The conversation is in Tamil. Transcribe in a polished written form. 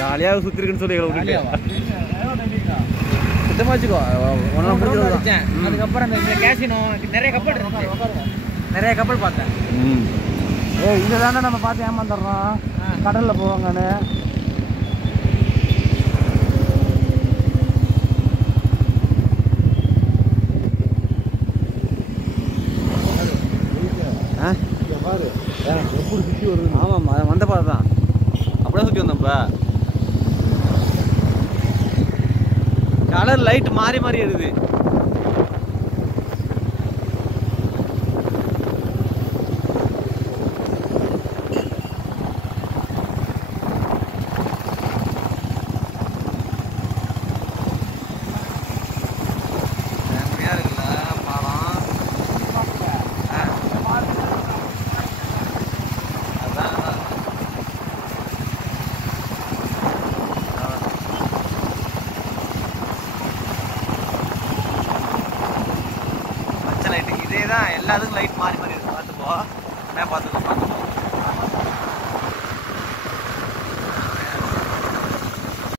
ஜாலியாக சுற்றிருக்குன்னு சொல்லி சுத்தமாக வச்சுக்கோ. அதுக்கப்புறம் இந்த கேசினோ நிறைய கப்பல் இருந்துச்சு, நிறைய கப்பல் பார்த்தேன். இங்கே தானே நம்ம பார்த்து ஏமாந்துடுறோம் கடலில் போவாங்கன்னு. ஆமாம்மா அதை வந்த பாதை தான் அப்படியே சுற்றி வந்தோம்ப்பா. கலர் லைட் மாறி மாறி வருது. இதே தான் எல்லாத்துக்கும் லைட் மாறி மாறி இருக்கு. பார்த்துப்போ பார்த்துக்கோ பார்த்துக்கோ.